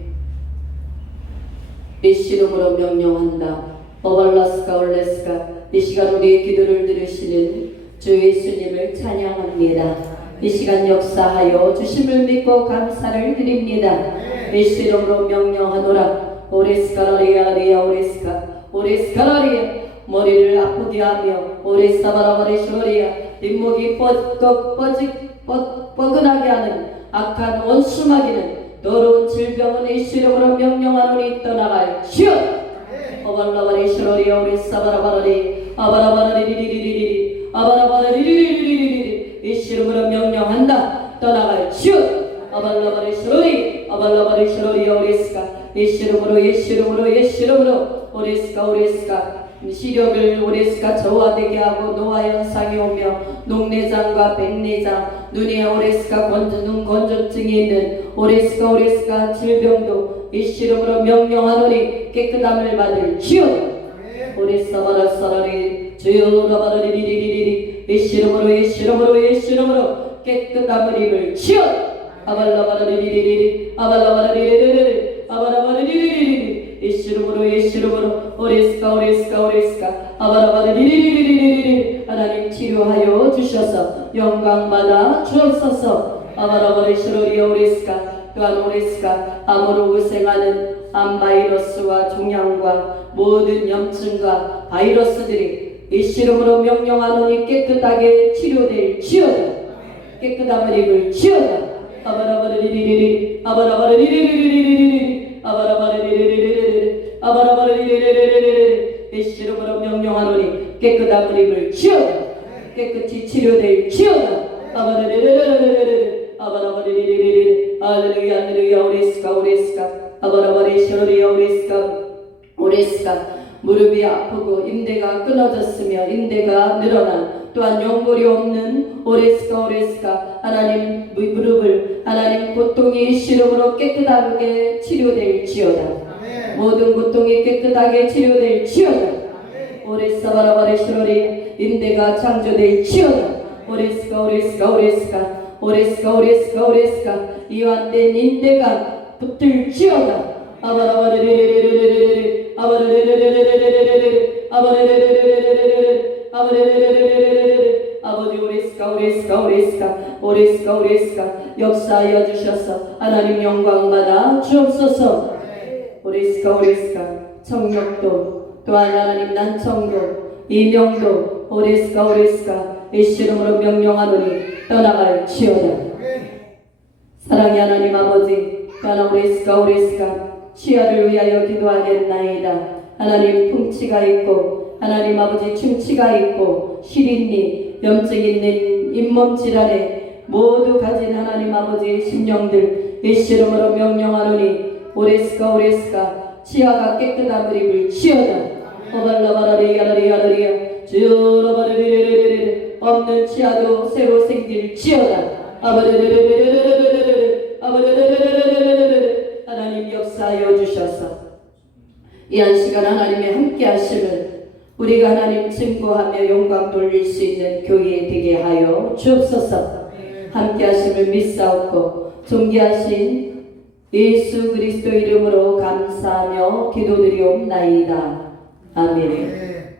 예수 이름으로 명령한다. 오발라스카 올레스카 이 시간 우리의 기도를 들으시는 주 예수님을 찬양합니다. 이 시간 역사하여 주심을 믿고 감사를 드립니다. 예수 이름으로 명령하노라. 오레스카라리아리아 오레스카라리아 머리를 아프게 하며 오레스카바라바레시로리아 뒷목이 뻐근하게 하는 악한 원수마귀는 더러운 질병은 예수 이름으로 명령하노니 떠나갈지어다. 오발라바레시로리아 오레스카바라바라리 아바라바라리리리리리 아바라바라리리리리리 예수 이름으로 명령한다. 떠나갈지어다. 아발라바레시로리 오레스카 예수 이름으로 오레스카 시력을 오레스카 저하되게 하고 노화 현상이 오며 녹내장과 백내장 눈에 오레스카 눈 건조증이 있는 오레스카 질병도 예수 이름으로 명령하노니 깨끗함을 받을 지어다. 오레스카바라사라리 주요라바라리리리리리 예수 이름으로 깨끗함을 입을 지어다. 아발라바라리리리리 아바라바라리리리리 예수 이름으로 오레스카 아바라바라리리리리리 하나님 치료하여 주셔서 영광받아 주옵소서. 아바라바레시로리아 오레스카 또한 오레스카 암으로 고생하는 암 바이러스와 종양과 모든 염증과 바이러스들이 예수 이름으로 명령하노니 깨끗하게 치료될 지어다. 깨끗함을 입을 지어다. 아바라바라리리리리 예수 이름으로 명령하노니 깨끗함을 입을 지어다. 깨끗이 치료될 지어다. 할렐루야 오레스카 아바라바레시로리아 오레스카 무릎이 아프고 인대가 끊어졌으며 인대가 늘어난 또한 연골이 없는 오레스카 하나님 무릎을 하나님 고통이 예수 이름으로 깨끗하게 치료될지어다. 모든 고통이 깨끗하게 치료될지어다. 오레스카바라바레시로리 인대가 창조될지어다. 오레스카 이완된 인대가 붙을지어다. 아버지 오레스카 역사하여 주셔서 하나님 영광받아 주옵소서. 오레스카 청력도 또한 하나님 난청도 이명도 오레스카 예수 이름으로 명령하노니 떠나갈지어다. 사랑의 하나님 아버지 또한 오레스카 치아를 위하여 기도하겠나이다. 하나님 풍치가 있고 하나님 아버지 충치가 있고 시린니 염증 있는 잇몸 질환에 모두 가진 하나님 아버지의 심령들 예수 이름으로 명령하노니 오레스카 치아가 깨끗함을 입을 지어다. 오발라바라리아라리아라리아 주요라바라리리리리 없는 치아도 새로 생길 지어다. 하나님 역사하여 주셔서 이 한 시간 하나님의 함께 하심을 우리가 하나님 증거하며 영광 돌릴 수 있는 교회 되게 하여 주옵소서. 함께 하심을 믿사옵고 존귀하신 예수 그리스도 이름으로 감사하며 기도드리옵나이다. 아멘.